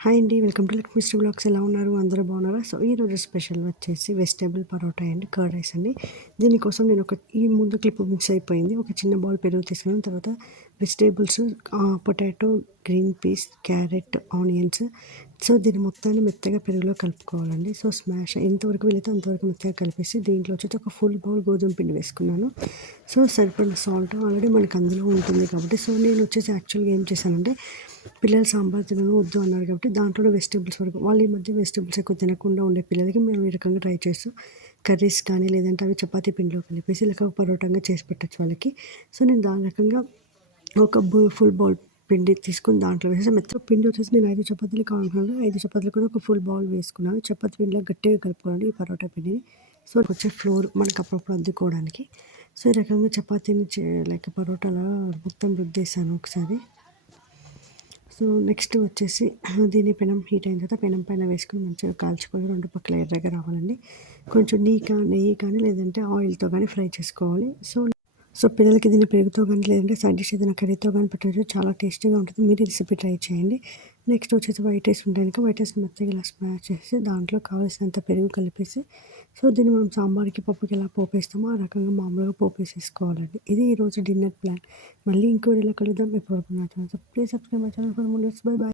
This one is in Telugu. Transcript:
హాయ్ అండి. Welcome to luck mister blogs. ఎలా ఉన్నారు? అందరూ బాగున్నారా? సో, ఈరోజు స్పెషల్ వచ్చేసి వెజిటబుల్ పరోటా అండి. కర్డ్ రైస్ అండి. దీనికోసం నేను ఈ ముందు క్లిప్ మిస్ అయిపోయింది. ఒక చిన్న బౌల్ పెరుగు తీసుకున్నాను. తర్వాత vegetables potato, green peas, carrot, onions. So, దీన్ని మొత్తాన్ని మెత్తగా పెరుగులో కలుపుకోవాలండి. సో, స్మాష్ ఎంతవరకు వీలైతే అంతవరకు మెత్తగా కలిపేసి దీంట్లో వచ్చేసి ఒక ఫుల్ బౌల్ గోధుమ పిండి వేసుకున్నాను. సో, సరిపడిన సాల్ట్ ఆల్రెడీ మనకు అందులో ఉంటుంది కాబట్టి, సో, నేను వచ్చేసి యాక్చువల్గా ఏం చేశానంటే పిల్లలు సాంబార్ తినను వద్దు అన్నారు కాబట్టి దాంట్లోనే వెజిటబుల్స్ వరకు వాళ్ళు ఈ మధ్య వెజిటబుల్స్ ఎక్కువ తినకుండా ఉండే పిల్లలకి మేము ఈ రకంగా ట్రై చేస్తూ కర్రీస్ కానీ లేదంటే అవి చపాతీ పిండిలో కలిపేసి లేక పరోటాగా చేసి పెట్టచ్చు వాళ్ళకి. సో, నేను దాని రకంగా ఒక ఫుల్ బౌల్ పిండి తీసుకొని దాంట్లో వేసేసి మెత్తగా పిండి వచ్చేసి నేను 5 చపాతీలు కావాలనుకున్నాను. 5 చపాతీలు కూడా ఒక ఫుల్ బౌల్ వేసుకున్నాను. చపాతీ పిండిలో గట్టిగా కలుపుకోవాలండి ఈ పరోటా పిండిని. సో, వచ్చే ఫ్లోర్ మనకు అప్పుడప్పుడు అద్దుకోవడానికి. సో, ఈ రకంగా చపాతీని లైక్ పరోటాలా మొత్తం రుద్దేశాను ఒకసారి. సో, నెక్స్ట్ వచ్చేసి దీని పెనం హీట్ అయిన తర్వాత పెనం పైన వేసుకొని మంచిగా కాల్చుకొని 2 పక్కల ఎర్రగా రావాలండి. కొంచెం నెయ్యి కానీ లేదంటే ఆయిల్‌తో కానీ ఫ్రై చేసుకోవాలి. సో, పిల్లలకి దీన్ని పెరుగుతో కానీ లేదంటే సైడ్ డిష్ ఏదైనా కర్రీతో కానీ పెట్టచ్చు. చాలా టేస్టీగా ఉంటుంది. మీరు ఈ రెసిపీ ట్రై చేయండి. నెక్స్ట్ వచ్చేసి వైట్ రైస్ ఉంటాయి కనుక వైట్ రైస్‌ని మెత్తగా ఇలా స్మాష్ చేసి దాంట్లో కావాల్సినంత పెరుగు కలిపేసి సో, దీన్ని మనం సాంబార్‌కి, పప్పుకి ఎలా పోపేస్తామో ఆ రకంగా మామూలుగా పోపేసేసుకోవాలండి. ఇది ఈరోజు డిన్నర్ ప్లాన్. మళ్ళీ ఇంకో వీడియోలో కలుద్దాం. ఇప్పటివరకు నా channel please subscribe my channel for more videos. By by.